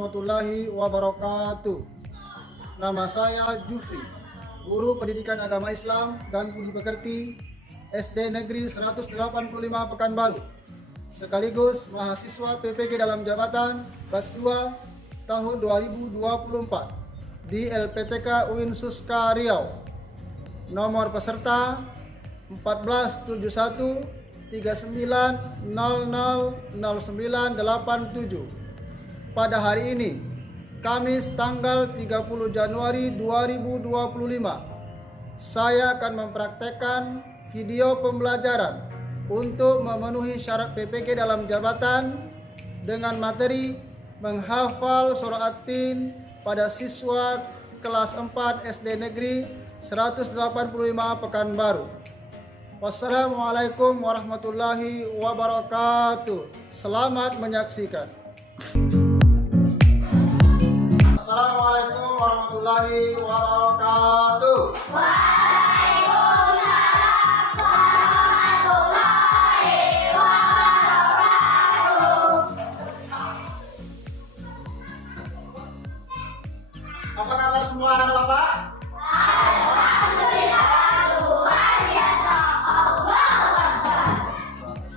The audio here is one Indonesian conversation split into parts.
warahmatullahi wabarakatuh. Nama saya Jufri, guru pendidikan agama Islam dan budi pekerti SD Negeri 185 Pekanbaru, sekaligus mahasiswa PPG dalam jabatan batch 2 tahun 2024 di LPTK UIN Suska Riau. Nomor peserta 1471 39000987. Pada hari ini, Kamis tanggal 30 Januari 2025, saya akan mempraktekkan video pembelajaran untuk memenuhi syarat PPG dalam jabatan dengan materi menghafal surah At-Tin pada siswa kelas 4 SD Negeri 185 Pekanbaru. Wassalamualaikum warahmatullahi wabarakatuh. Selamat menyaksikan. Assalamualaikum warahmatullahi wabarakatuh. Waalaikumsalam warahmatullahi wabarakatuh. Apa kabar semua anak Bapak?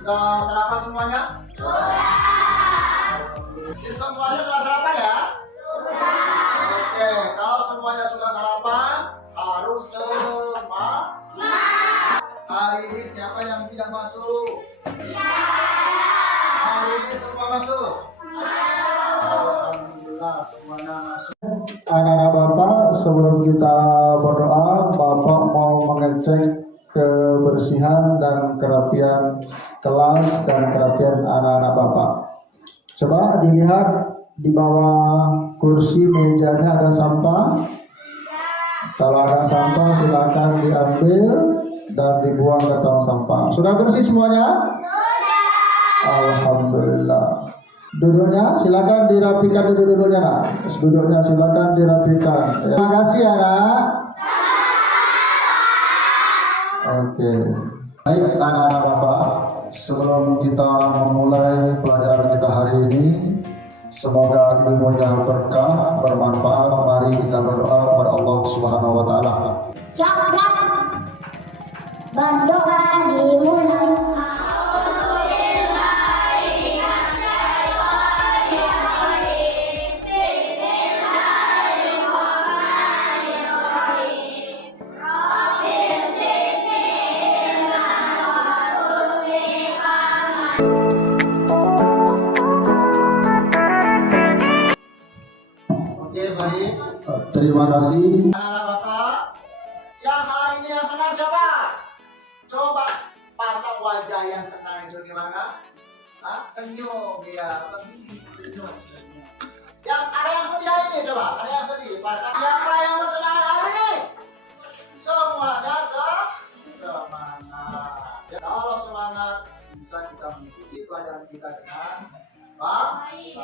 Sudah sarapan semuanya? Sudah. Semuanya sudah sarapan ya? Sudah. Oke, kalau semuanya sudah sarapan, harus semangat. Hari ini siapa yang tidak masuk? Hari ini semua masuk? Alhamdulillah, semuanya masuk. Anak-anak Bapak, sebelum kita berdoa, Bapak mau mengecek kebersihan dan kerapian kelas dan kerapian anak-anak Bapak. Coba dilihat di bawah kursi mejanya ada sampah. Kalau ada sampah silakan diambil dan dibuang ke tong sampah. Sudah bersih semuanya? Sudah. Alhamdulillah. Duduknya silakan dirapikan duduknya nak. Duduknya silakan dirapikan. Terima kasih ya nak. Oke, baik anak-anak Bapak, sebelum kita memulai pelajaran kita hari ini, semoga ilmunya berkah, bermanfaat. Mari kita berdoa kepada Allah Subhanahu wa Ta'ala. Berdoa dimulai. Baik, Terima kasih. anak-anak Bapak, yang hari ini yang senang siapa? Coba pasang wajah yang senang itu gimana? Senyum ya, senyum. Yang ada yang sedih hari ini coba, ada yang sedih. Pasang siapa yang bersenang hari ini? Semuanya semangat. Ya, kalau semangat bisa kita mengikuti pelajaran kita dengan baik.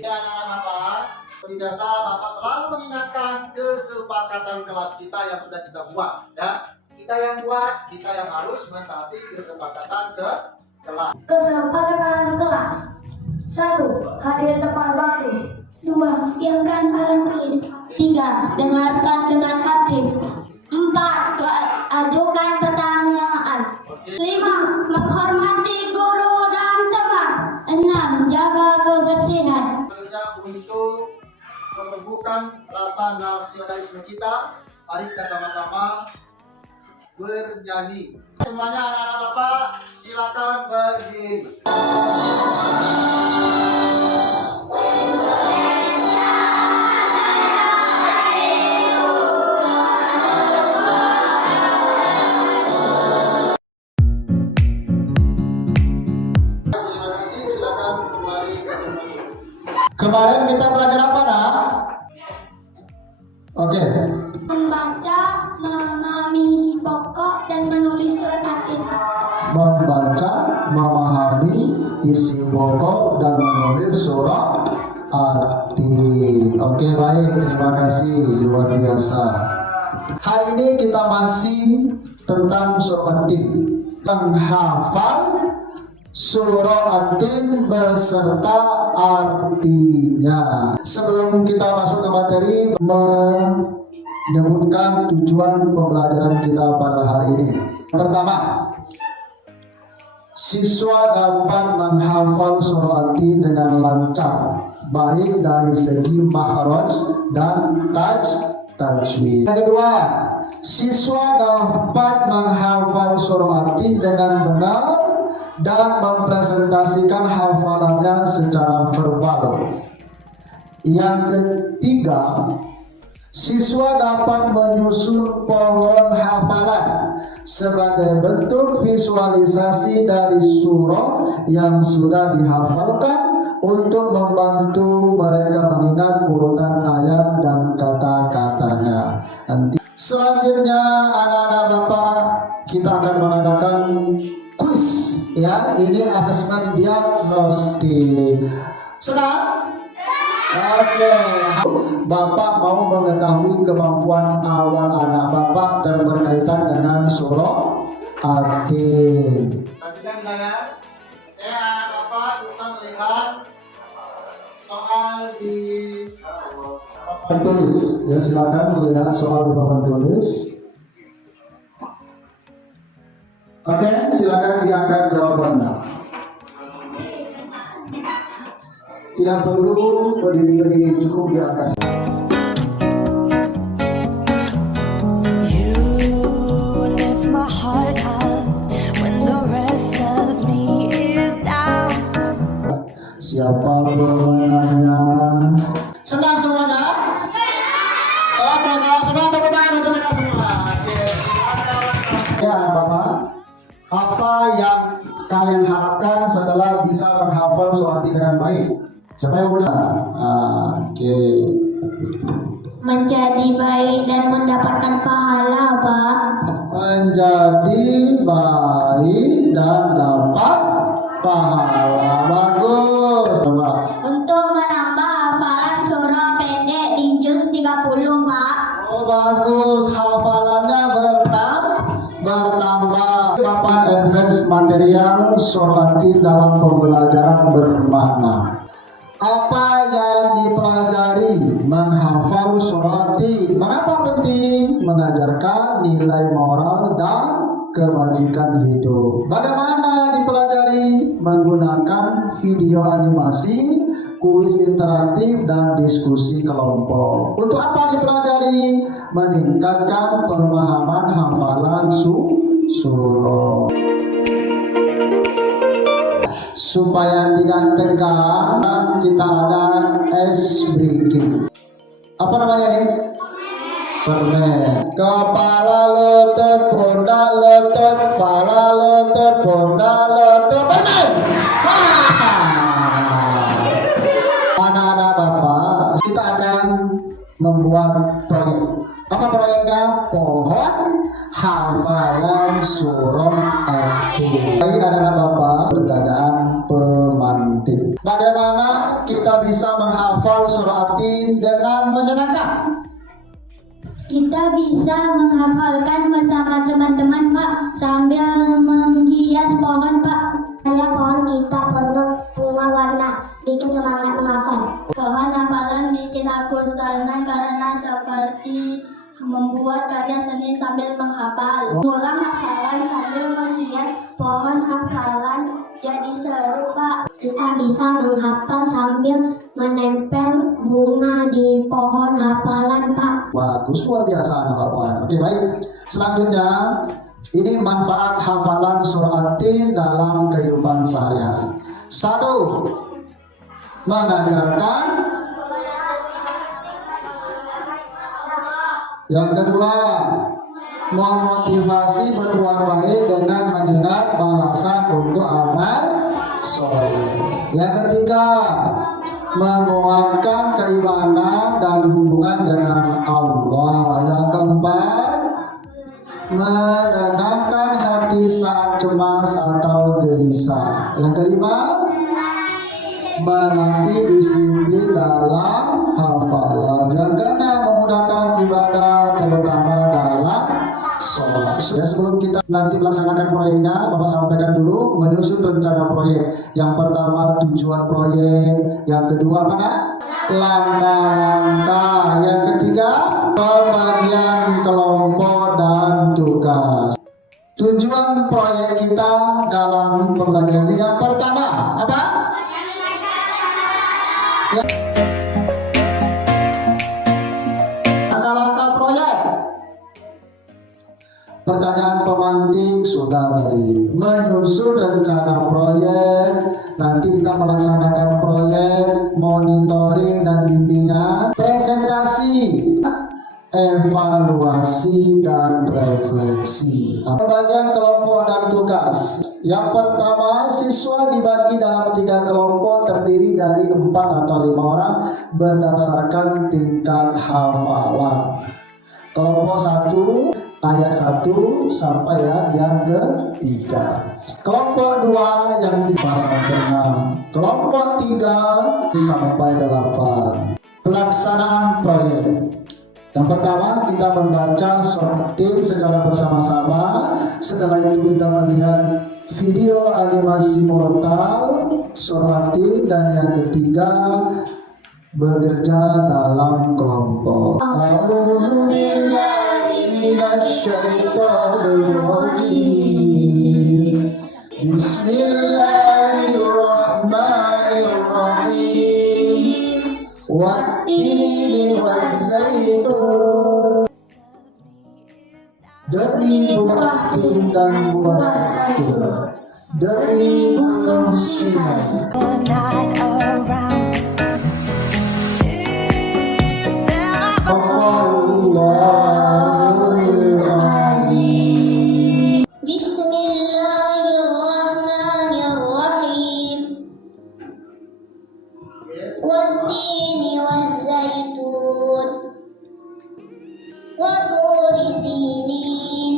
Ya anak-anak Bapak, seperti biasa Bapak selalu mengingatkan kesepakatan kelas kita yang sudah kita buat ya. Kita yang buat, kita yang harus mentaati kesepakatan ke kelas. Kesepakatan kelas. 1. Hadir tepat waktu. 2. Siapkan alat tulis. 3. Dengarkan dengan aktif. 4. Ajukan pertanyaan. 5. Menghormati guru dan teman. 6. Jaga kebersihan. Untuk menumbuhkan rasa nasionalisme kita, mari kita sama-sama bernyanyi. Semuanya anak-anak Bapak, silakan berdiri. Terima kasih, silakan kembali ke tempat. Kemarin kita belajar apa nak? Oke. Membaca, memahami isi pokok, dan menulis surat At-Tin. Membaca, memahami isi pokok dan menulis surat At-Tin. Oke, baik, terima kasih, luar biasa. Hari ini kita masih tentang surat At-Tin, menghafal surah At-Tin beserta artinya. Sebelum kita masuk ke materi, menyebutkan tujuan pembelajaran kita pada hari ini. Pertama, siswa dapat menghafal surah At-Tin dengan lancar, baik dari segi makhraj dan tajwid. Yang kedua, siswa dapat menghafal surah At-Tin dengan benar dan mempresentasikan hafalannya secara verbal. Yang ketiga, siswa dapat menyusun pohon hafalan sebagai bentuk visualisasi dari surah yang sudah dihafalkan untuk membantu mereka mengingat urutan ayat dan kata-katanya. Selanjutnya, anak-anak Bapak, kita akan mengadakan kuis. Ya, ini asesmen diagnostik. Senang? Oke. Bapak mau mengetahui kemampuan awal anak Bapak berkaitan dengan surah At-Tin. Perhatikan ya. Anak Bapak bisa melihat soal di papan tulis. Ya, silakan melihat soal di papan tulis. Oke, silakan diangkat jawabannya. Tidak perlu berdiri-berdiri, cukup diangkat. You lift my heart up when the rest of me is down. Siapa pemenangnya? Senang semuanya? Oke, kalau senang tepuk tangan untuk mereka semua. Ya, Bapak, apa yang kalian harapkan setelah bisa menghafal surah At-Tin dengan baik? Siapa yang mudah? Oke. Menjadi baik dan mendapatkan pahala, Pak. Menjadi baik dan dapat pahala. Bagus. Coba. Untuk menambah hafalan surah pendek di juz 30, Pak. Oh, bagus. Hafalannya bertambah. Papan advance material surah At-Tin dalam pembelajaran bermakna. Apa yang dipelajari menghafal surah At-Tin? Mengapa penting? Mengajarkan nilai moral dan kebajikan hidup. Bagaimana dipelajari? Menggunakan video animasi, kuis interaktif, dan diskusi kelompok. Untuk apa dipelajari? Meningkatkan pemahaman hafalan surah. Supaya tidak tegang, kita ada ice breaking. Apa namanya ini? Permen. Kepala lutut, pundak lutut, kepala lutut, pundak lutut, permen. Anak-anak Bapak, kita akan membuat proyek. Apa proyeknya? Pohon hafalan surah At-Tin. Baik anak-anak Bapak, pertanyaan pemantik. Bagaimana kita bisa menghafal surah At-Tin dengan menyenangkan? Kita bisa menghafalkan bersama teman-teman, Pak, sambil menghias pohon, Pak. Saya pohon kita penuh bunga warna, bikin semangat menghafal. Pohon hafalan bikin aku senang karena seperti membuat karya seni sambil menghafal. Mengulang hafalan sambil menghias pohon hafalan jadi seru, Pak. Kita bisa menghafal sambil menempel bunga di pohon hafalan, Pak. Bagus, luar biasa anak Bapak. Oke, baik. Selanjutnya, ini manfaat hafalan surah At-Tin dalam kehidupan sehari-hari. 1. Mengajarkan. Yang kedua, memotivasi berbuat baik dengan mengingat balasan untuk amal soleh. Yang ketiga, menguatkan keimanan dan hubungan dengan Allah. Yang keempat, menenangkan hati saat cemas atau gelisah. Yang kelima, melatih disiplin dalam hafalan. Yang keenam, memudahkan ibadah terutama dalam sholat. Sebelum kita nanti melaksanakan proyeknya, Bapak sampaikan dulu menyusun rencana proyek. Yang pertama tujuan proyek, yang kedua mana? Langkah-langkah, yang ketiga pembagian kelompok dan tugas. Tujuan proyek kita dalam pembagian ini yang pertama apa? Langkah-langkah proyek. Pertanyaan pemantik sudah tadi. Menyusun rencana proyek, nanti kita melaksanakan proyek, monitoring dan bimbingan, presentasi, evaluasi dan refleksi. Pembagian kelompok dan tugas. Yang pertama, siswa dibagi dalam 3 kelompok terdiri dari 4 atau 5 orang berdasarkan tingkat hafalan. Kelompok 1 ayat 1 sampai yang ketiga. Kelompok 2 yang di pasal 6. Kelompok 3 sampai 8. Pelaksanaan proyek. Yang pertama kita membaca sortir secara bersama-sama. Setelah itu kita melihat video animasi murotal, sortir, dan yang ketiga bekerja dalam kelompok. Bismillahirrahmanirrahim. Wattini wazzaitun. Dari buah tin dan buah zaitun, dari gunung Sinai. You're not around. Is there Allahul Azim. Bismillahirrahmanirrahim. Wattini wazzaitun wa turi sinin.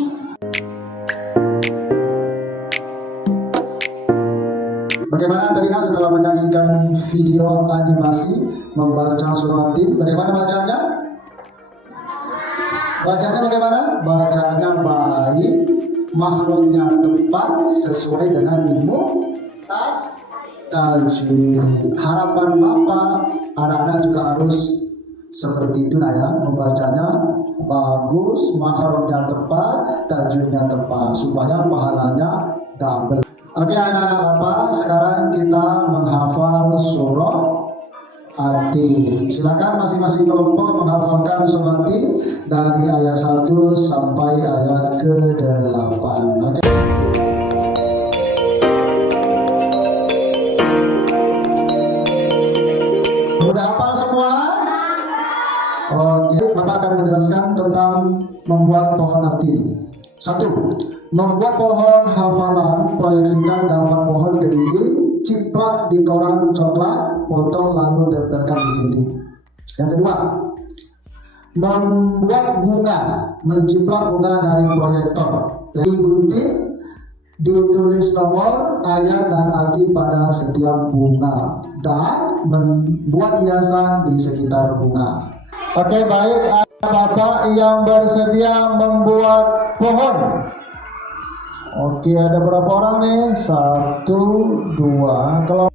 Bagaimana tadi kan setelah menyaksikan video animasi membaca surat Tin, bagaimana bacanya? Bacanya bagaimana? Bacanya baik, makhrajnya tepat sesuai dengan ilmu tajwid. Harapan Bapak, anak-anak juga harus seperti itu ya, membacanya bagus, makhrajnya tepat, tajwidnya tepat supaya pahalanya double. Oke anak-anak Bapak, sekarang kita menghafal surah At-Tin. Silakan masing-masing kelompok menghafalkan surah At-Tin dari ayat 1 sampai ayat ke-8. Oke. Sudah hafal semua? Oke, Bapak akan menjelaskan tentang membuat pohon At-Tin. 1. Membuat pohon hafalan, proyeksikan gambar pohon ke dinding, ciplak di koran coklat, potong lalu tempelkan di dinding. Yang kedua, membuat bunga, menciplak bunga dari proyektor, digunting, ditulis nomor, ayat dan arti pada setiap bunga, dan membuat hiasan di sekitar bunga. Oke, baik, Bapak yang bersedia membuat pohon. Oke, ada berapa orang nih? 1, 2. Kalau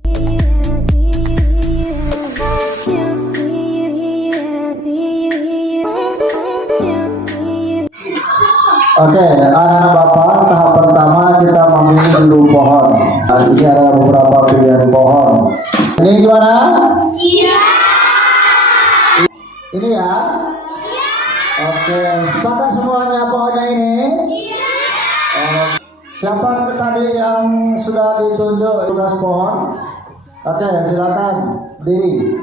Oke, anak-anak Bapak, tahap pertama kita memilih dulu pohon. Nah, ini ada beberapa pilihan pohon. Ini gimana? Iya. Ini ya? Iya. Oke, sepakat semuanya pohonnya ini? Iya. Siapa tadi yang sudah ditunjuk tugas pohon? Oke, silakan diri.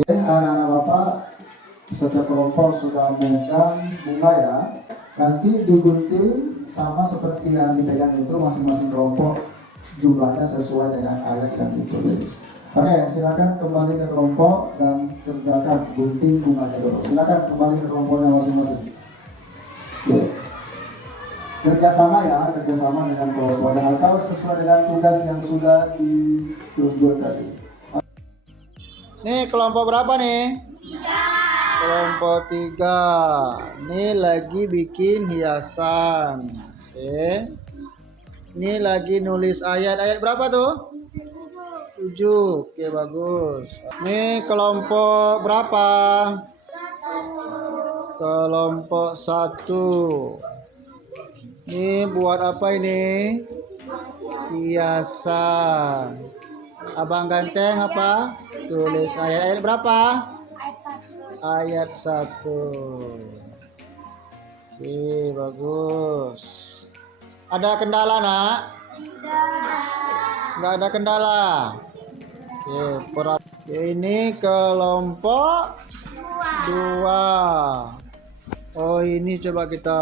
Oke, anak-anak Bapak, setiap kelompok sudah memegang bunga ya. Nanti digunting sama seperti yang dipegang itu, masing-masing kelompok jumlahnya sesuai dengan ayat yang ditulis. Oke, silakan kembali ke kelompok dan kerjakan gunting bunganya dulu. Silakan kembali ke kelompoknya masing-masing. Oke. Kerjasama ya, kerjasama dengan kelompoknya atau sesuai dengan tugas yang sudah ditunjuk tadi. Nih kelompok berapa nih? 3. Kelompok 3. Ini lagi bikin hiasan. Oke. Ini lagi nulis ayat. Ayat berapa tuh? 7. Oke, bagus. Ini kelompok berapa? Kelompok 1. Ini buat apa ini? Hiasan. Abang Ganteng apa? Tulis ayat berapa? Ayat 1. Oke, bagus. Ada kendala, Nak? Nggak ada kendala. Oke, ini kelompok 2. Oh, ini coba kita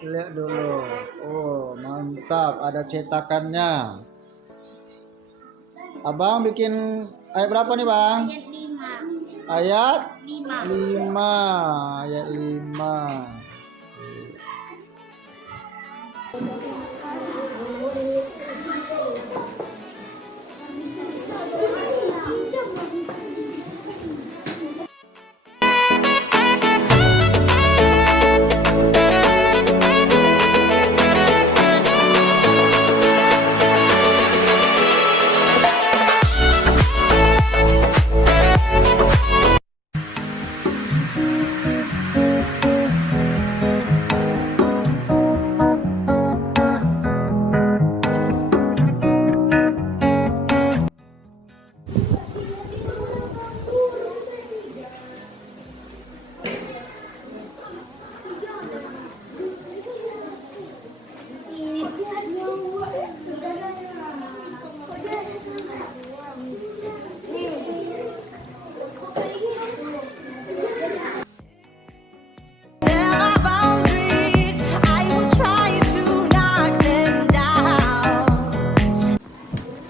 lihat dulu. Oh, mantap, ada cetakannya. Abang bikin ayat berapa nih, Bang? Ayat 5. Ayat 5. There are boundaries, I will try to knock them down.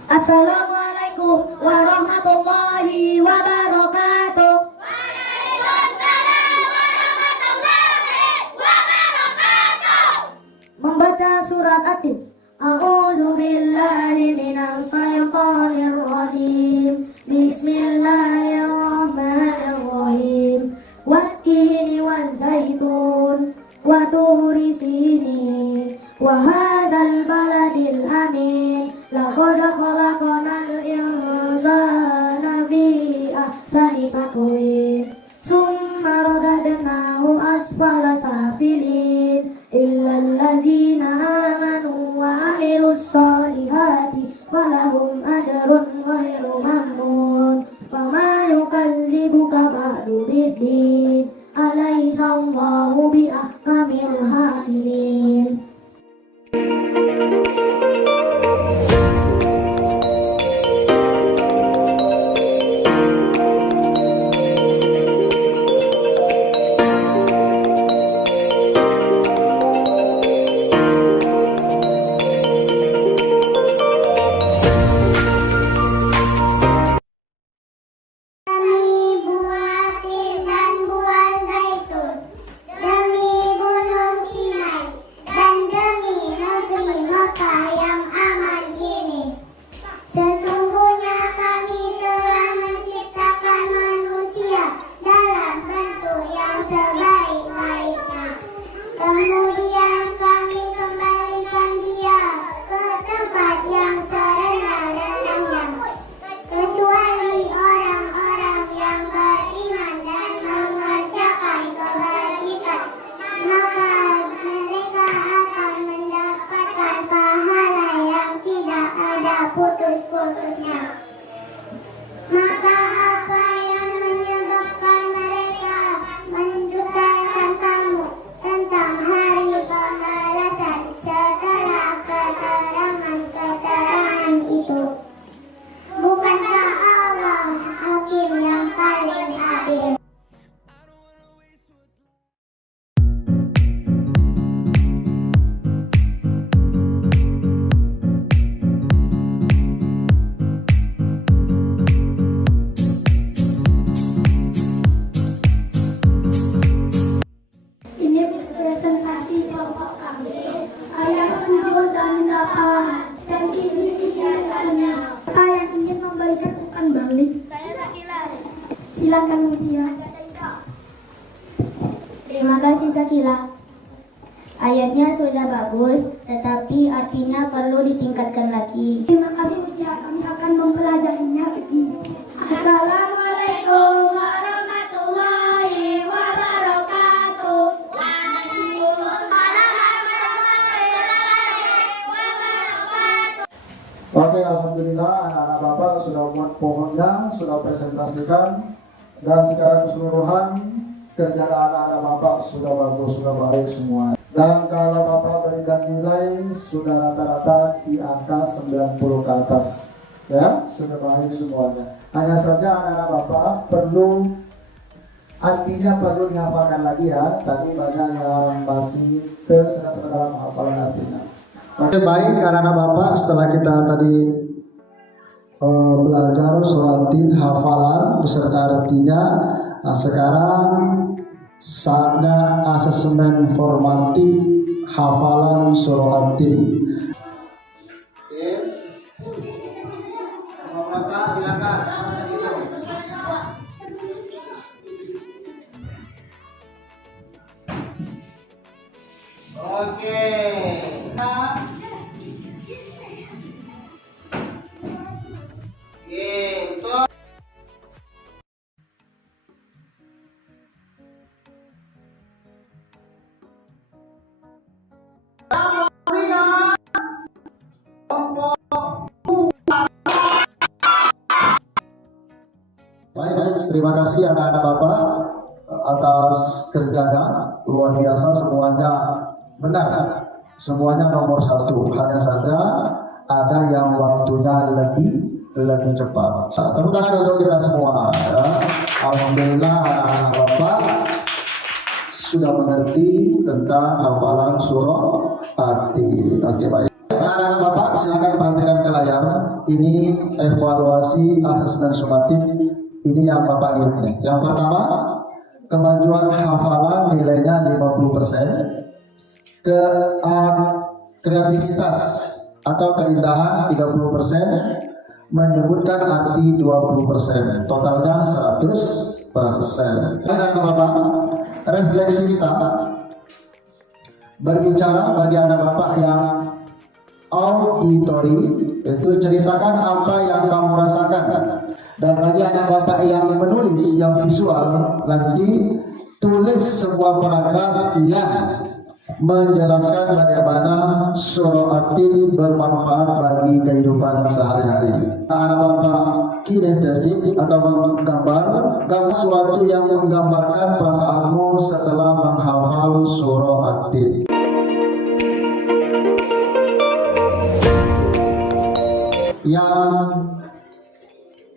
Assalamualaikum warahmatullahi wabarakatuh. Membaca surat At-Tin. A'udzu billahi minasy syaithanir rajim. Bismillahirrahmanirrahim. Wat-tini waz-zaitun wa turi sinin wa hadzal baladil amin. Laqad khalaqnal insana fi ahsani taqwim. Summa radadnahu asfala safilin illal ladzina amanu wa amilus solihati falahum ajrun ghairu mamnun. Fama yukadzibuka ba'du biddin alaysa Allahu bi ahkamil hakimin. Demi buah tin dan buah zaitun, demi gunung Sinai dan Silakan Mutia. Terima kasih Sakila. Ayatnya sudah bagus, tetapi artinya perlu ditingkatkan lagi. Terima kasih Mutia, kami akan mempelajarinya begini. Assalamualaikum warahmatullahi wabarakatuh. Waalaikumsalam warahmatullahi wabarakatuh. Oke, alhamdulillah anak-anak Bapak sudah buat pohonnya, sudah presentasikan, dan secara keseluruhan kerjaan anak-anak Bapak sudah bagus, sudah baik semua. Dan kalau Bapak berikan nilai sudah rata-rata di angka 90 ke atas, ya sudah baik semuanya. Hanya saja anak-anak Bapak artinya perlu dihafalkan lagi ya. Tadi banyak yang masih tersendat dalam hafalan artinya. Oke, baik anak-anak Bapak, setelah kita tadi belajar suratin hafalan beserta artinya, nah sekarang saatnya asesmen formatif hafalan suratin. Oke, Bapak silakan. Oke. Baik, terima kasih anak-anak Bapak atas kerjanya luar biasa, semuanya benar, semuanya nomor 1. Hanya saja ada yang waktunya lebih cepat. Tepuk tangan untuk kita semua. Ya. Alhamdulillah anak-anak Bapak sudah mengerti tentang hafalan surah At-Tin. Oke, baik. Anak-anak Bapak silakan perhatikan ke layar. Ini evaluasi asesmen sumatif. Ini yang Bapak lihat nih. Yang pertama, kemajuan hafalan nilainya 50%. Kreativitas atau keindahan 30%. Menyebutkan arti 20%. Totalnya 100%. Anak-anak Bapak, refleksi kita berbicara bagi anak Bapak yang auditory, itu ceritakan apa yang kamu rasakan. Dan bagi anak Bapak yang menulis, yang visual, nanti tulis sebuah paragraf yang menjelaskan bagaimana surah At-Tin bermanfaat bagi kehidupan sehari-hari. Anak Bapak kinestetik atau menggambar sesuatu yang menggambarkan perasaanmu setelah menghafal surah At-Tin. Yang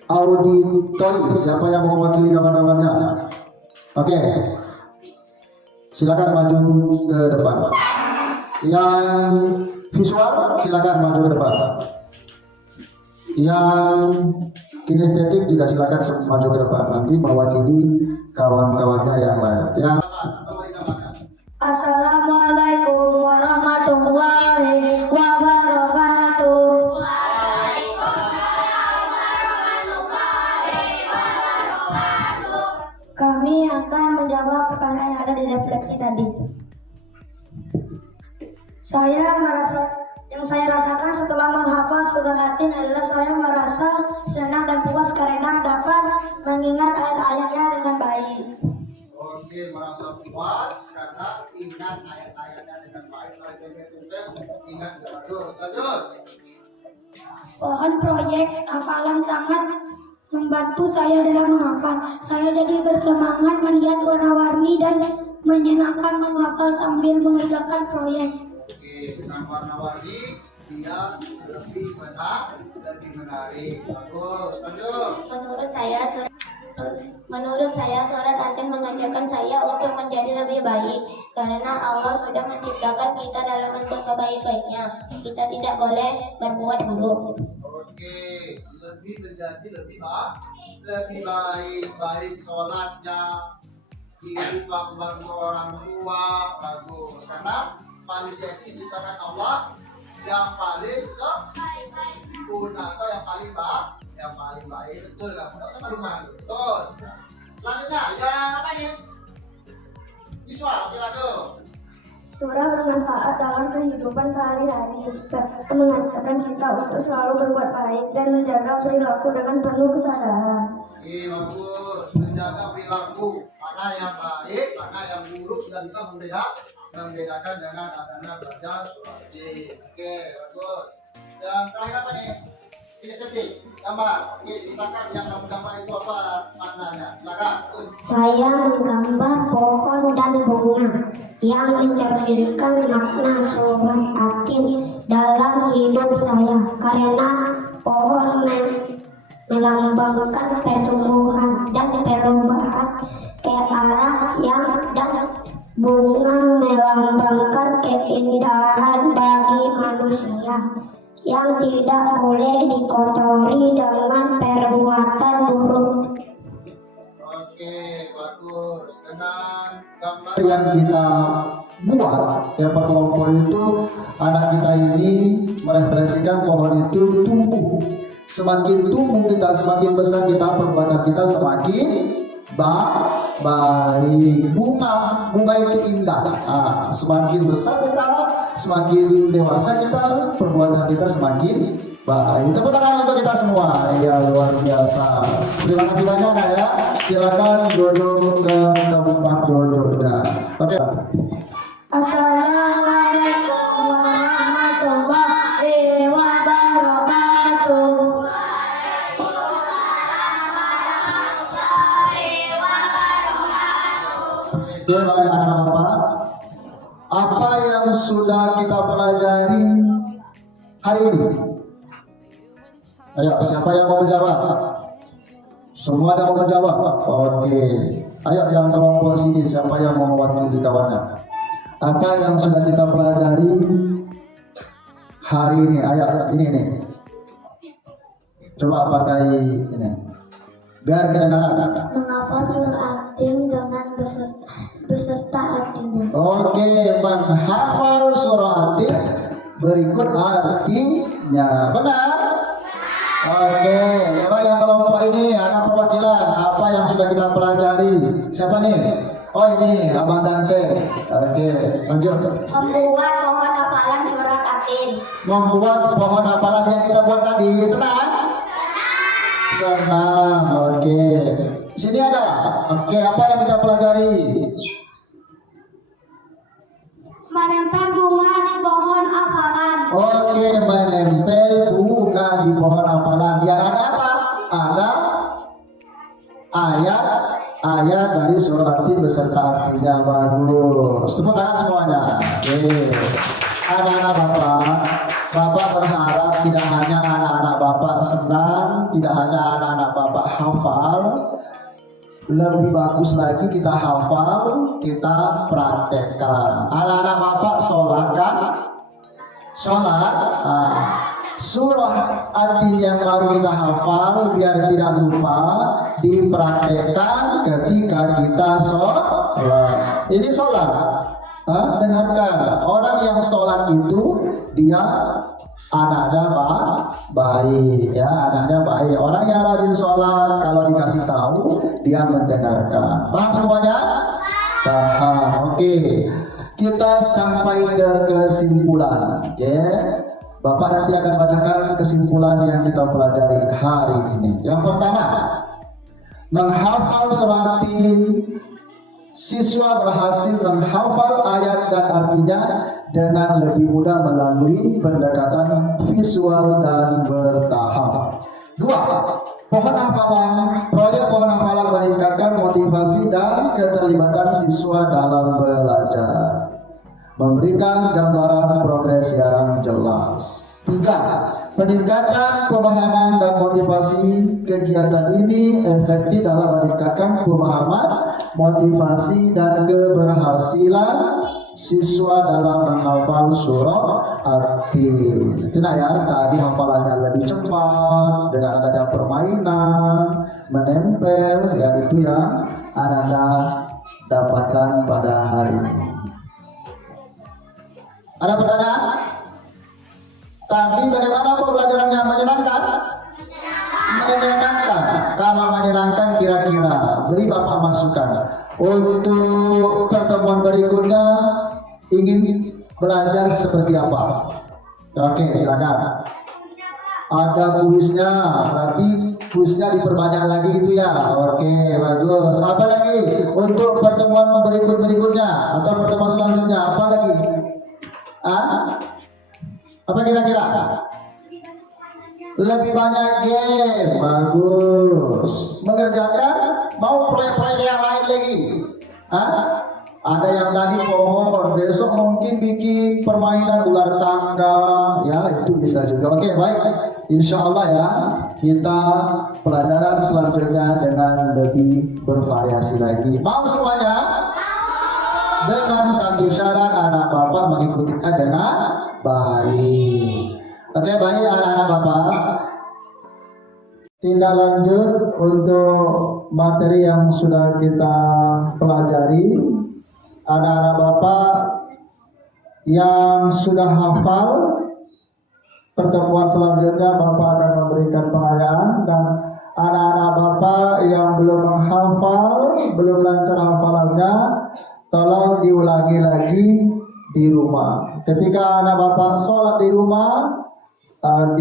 auditori, siapa yang mewakili kawan-kawannya? Oke, silakan maju ke depan. Yang visual silakan maju ke depan. Yang kinestetik juga silakan maju ke depan, nanti mewakili kawan-kawannya yang lain. Yang Assalamualaikum warahmatullahi wabarakatuh. Kami akan menjawab pertanyaan yang ada di refleksi tadi. Yang saya rasakan setelah menghafal surah At-Tin adalah saya merasa senang dan puas karena dapat mengingat ayat-ayatnya dengan baik. Oke, merasa puas karena ingat ayat-ayatnya dengan baik. Ingat terus. Pohon proyek hafalan sangat membantu saya dalam menghafal. Saya jadi bersemangat melihat warna-warni dan menyenangkan menghafal sambil mengerjakan proyek. Oke, dengan warna-warni dia lebih menarik. Bagus, lanjut. Menurut saya surat At-Tin mengajarkan saya untuk menjadi lebih baik karena Allah sudah menciptakan kita dalam bentuk sebaik-baiknya. Kita tidak boleh berbuat buruk. Oke, lebih menjadi lebih baik sholatnya, kehidupan bagi orang tua, bagus. Karena manusia itu diciptakan Allah yang paling sempurna atau yang paling baik, betul kan? Nggak usah rumah, betul. Selanjutnya, yang apa ini? Visual, silakan. Surah bermanfaat dalam kehidupan sehari-hari, mengajarkan kita untuk selalu berbuat baik dan menjaga perilaku dengan penuh kesadaran. Bagus, menjaga perilaku mana yang baik, mana yang buruk sudah bisa membedakan dengan adanya belajar surah Al-Jin. Oke, bagus. Yang terakhir apa nih? Ini gambar. Oke, silakan yang gambar itu apa maknanya? Silakan. Saya menggambar pohon dan bunga yang mencerminkan makna surat At-Tin dalam hidup saya, karena pohon melambangkan pertumbuhan dan perubahan ke arah yang, dan bunga melambangkan keindahan bagi manusia yang tidak boleh dikotori dengan perbuatan buruk. Oke, bagus. Dengan gambar yang kita buat, yang kelompok itu, anak kita ini merefleksikan pohon itu tumbuh. Semakin tumbuh kita, semakin besar kita, perbuatan kita semakin baik. Bunga itu indah. Semakin besar kita, semakin dewasa kita, perbuatan kita semakin baik. Tepuk tangan untuk kita semua. Ya, luar biasa. Terima kasih banyak ya. Silakan duduk ke tempat duduknya. Oke. Assalamualaikum warahmatullahi wabarakatuh. Anak-anak, apa yang sudah kita pelajari hari ini? Ayo, siapa yang mau menjawab? Semua yang mau menjawab? Oke. Ayo, yang kelompok sini, siapa yang mau mewakili kawannya? Apa yang sudah kita pelajari hari ini? Ayo, ini nih. Coba pakai ini. Biar kedengaran. Menghafal surah At-Tin dengan beserta artinya. Oke, menghafal surah At-Tin berikut artinya. Benar? Oke, coba yang kelompok ini anak perwakilan, apa yang sudah kita pelajari? Siapa nih? Oh ini, Abang Dante. Oke, lanjut. Membuat pohon hafalan surat At-Tin. Membuat pohon hafalan yang kita buat tadi, senang? Senang, oke. Sini ada. Oke, apa yang kita pelajari? Menempel bunga di pohon hafalan. Oke, menempel bunga di pohon hafalan. Yang ada apa? Ada ayat dari surah At-Tin beserta artinya. Bagus. Tepuk tangan semuanya. Oke. Anak-anak Bapak berharap tidak hanya anak-anak Bapak senang, tidak hanya anak-anak Bapak hafal, lebih bagus lagi kita hafal, kita praktekkan. Anak-anak Bapak sholat kan? Sholat. Surah At-Tin yang baru kita hafal biar tidak lupa dipraktekkan ketika kita sholat. Ini sholat. Dengarkan, orang yang sholat itu dia anaknya baik, ya anaknya baik. Orang yang rajin sholat kalau dikasih tahu dia mendengarkan. Paham semuanya? Paham. Oke. Kita sampai ke kesimpulan. Oke. Bapak nanti akan bacakan kesimpulan yang kita pelajari hari ini. Yang pertama, menghafal surah At-Tin. Siswa berhasil menghafal ayat dan artinya dengan lebih mudah melalui pendekatan visual dan bertahap. 2. Proyek pohon hafalan meningkatkan motivasi dan keterlibatan siswa dalam belajar, memberikan gambaran progres yang jelas. 3. Peningkatan pemahaman dan motivasi. Kegiatan ini efektif dalam meningkatkan pemahaman, motivasi, dan keberhasilan siswa dalam menghafal surah At-Tin. Tidak ya, tadi hafalannya lebih cepat dengan adanya permainan, menempel, ya itu yang Anda dapatkan pada hari ini. Ada pertanyaan? Tadi bagaimana pembelajarannya? Menyenangkan? Menyenangkan. Kalau menyenangkan kira-kira beri Bapak Untuk pertemuan berikutnya ingin belajar seperti apa? Oke, silakan. Ada kuisnya, berarti kuisnya diperbanyak lagi gitu ya. Oke, bagus. Apa lagi untuk pertemuan berikutnya atau pertemuan selanjutnya? Apa lagi? Apa kira-kira? Lebih banyak game, bagus. Mengerjakan, mau proyek-proyek yang lain lagi? Ada yang tadi pohon, besok mungkin bikin permainan ular tangga, ya itu bisa juga. Oke, baik. Insya Allah ya, kita pelajaran selanjutnya dengan lebih bervariasi lagi. Mau semuanya? Dengan satu syarat, anak bapak mengikutinya dengan baik. Oke, baik anak-anak bapak. Tindak lanjut untuk materi yang sudah kita pelajari. Anak-anak bapak yang sudah hafal, pertemuan selanjutnya bapak akan memberikan pengayaan, dan anak-anak bapak yang belum menghafal, belum lancar hafalannya, tolong diulangi lagi di rumah. Ketika anak bapak sholat di rumah,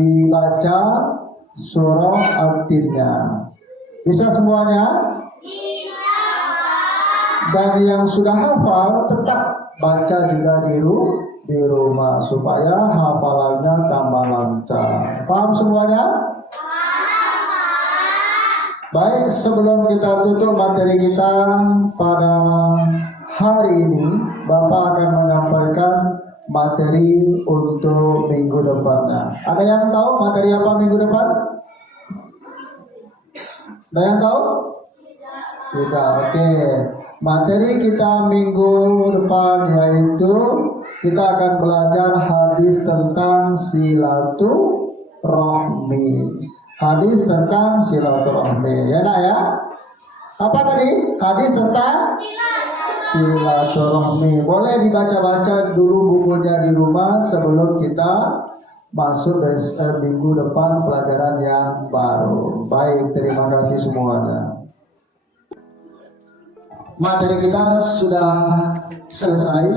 dibaca surah At-Tinnya. Bisa semuanya? Dan yang sudah hafal tetap baca juga di rumah supaya hafalannya tambah lancar. Paham semuanya? Baik, sebelum kita tutup materi kita pada hari ini, Bapak akan menyampaikan materi untuk minggu depannya. Ada yang tahu materi apa minggu depan? Ada yang tahu? Tidak. Oke. Materi kita minggu depan yaitu kita akan belajar hadis tentang silaturahmi. Hadis tentang silaturahmi. Ya nak ya? Apa tadi? Hadis tentang silaturahmi. Boleh dibaca-baca dulu bukunya di rumah sebelum kita masuk minggu depan pelajaran yang baru. Baik, terima kasih semuanya. Materi kita sudah selesai.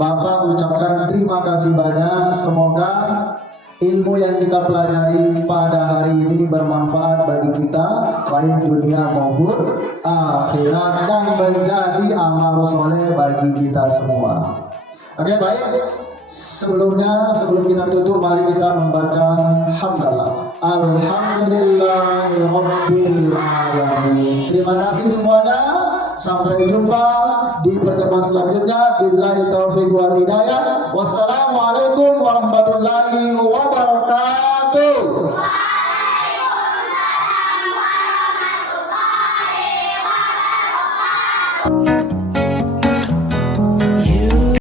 Bapak ucapkan terima kasih banyak. Semoga ilmu yang kita pelajari pada hari ini bermanfaat bagi kita, baik dunia maupun akhirat, dan menjadi amal soleh bagi kita semua. Oke, baik. Sebelum kita tutup, mari kita membaca hamdalah. Alhamdulillahirabbil alamin. Terima kasih semuanya. Sampai jumpa di pertemuan selanjutnya. Billahi taufiq wal hidayah. Wassalamualaikum warahmatullahi wabarakatuh.